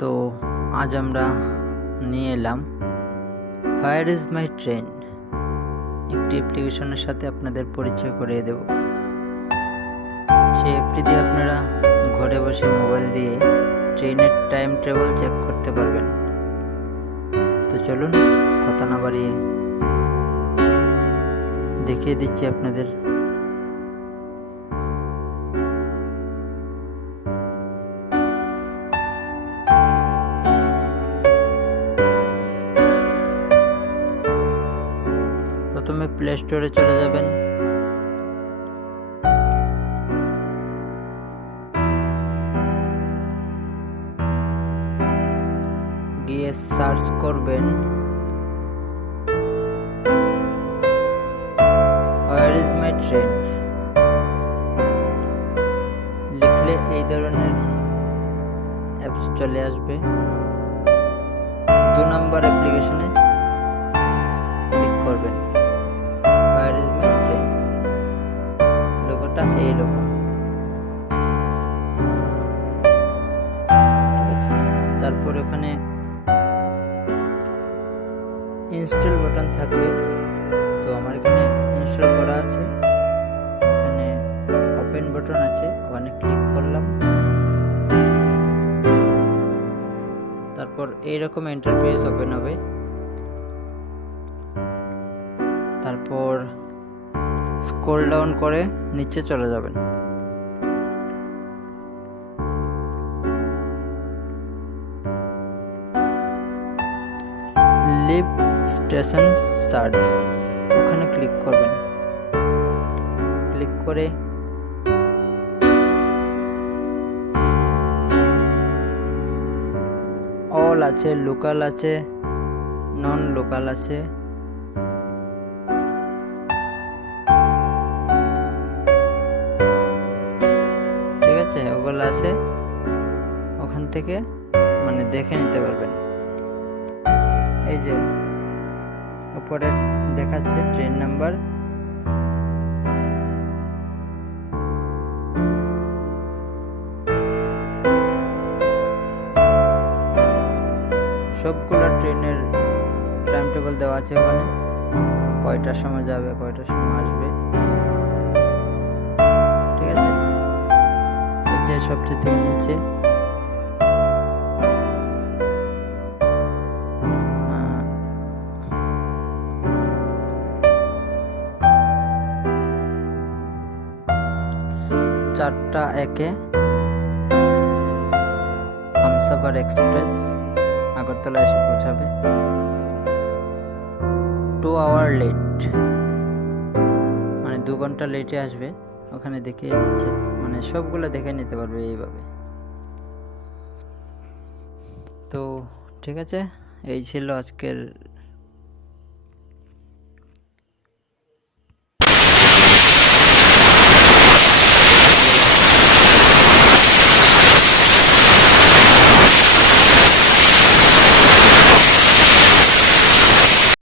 তো আজ আমরা নিয়ে এলাম হোয়ার ইজ মাই ট্রেন, একটি অ্যাপ্লিকেশনের সাথে আপনাদের পরিচয় করিয়ে দেব। সেই অ্যাপটি দিয়ে আপনারা ঘরে বসে মোবাইল দিয়ে ট্রেনের টাইম টেবিল চেক করতে পারবেন। তো চলুন কথা না বাড়িয়ে দেখিয়ে দিচ্ছি আপনাদের। প্রথমে প্লে স্টোরে চলে যাবেন, গিয়ে সার্চ করবেন হোয়ার ইজ মাই ট্রেন। লিখলে এই ধরনের অ্যাপস চলে আসবে। 2 নম্বর অ্যাপ্লিকেশনে ক্লিক করবেন। হোয়ার ইজ মাই ট্রেন লোগোটা এইরকম, ঠিক আছে। তারপর ওখানে ইনস্টল বাটন থাকবে। তো আমার এখানে ইনস্টল করা আছে। এখানে ওপেন বাটন আছে, ওখানে ক্লিক করলাম। তারপর এইরকম ইন্টারফেস ওপেন হবে। তারপর স্ক্রল ডাউন করে নিচে চলে যাবেন। লিভ স্টেশন সার্চ, ওখানে ক্লিক করবেন। ক্লিক করে অল আছে, লোকাল আছে, নন লোকাল আছে। ঠিক আছে, ওগুলো আছে, ওখান থেকে মানে দেখে নিতে পারবেন। এই যে উপরে দেখাচ্ছে ট্রেন নাম্বার, সবগুলো ট্রেনের টাইম টেবিল দেওয়া আছে ওখানে, কয়টার সময় যাবে কয়টার সময় আসবে। ঠিক আছে, এই যে সবচেয়ে থেকে নিচে চারটা একে হামসাফার এক্সপ্রেস আগরতলা এসে পৌঁছাবে। 2 আওয়ার লেট, মানে 2 ঘন্টা লেটে আসবে। ওখানে দেখিয়ে দিচ্ছে, মানে সবগুলো দেখে নিতে পারবে এইভাবে। তো ঠিক আছে, এই ছিল আজকের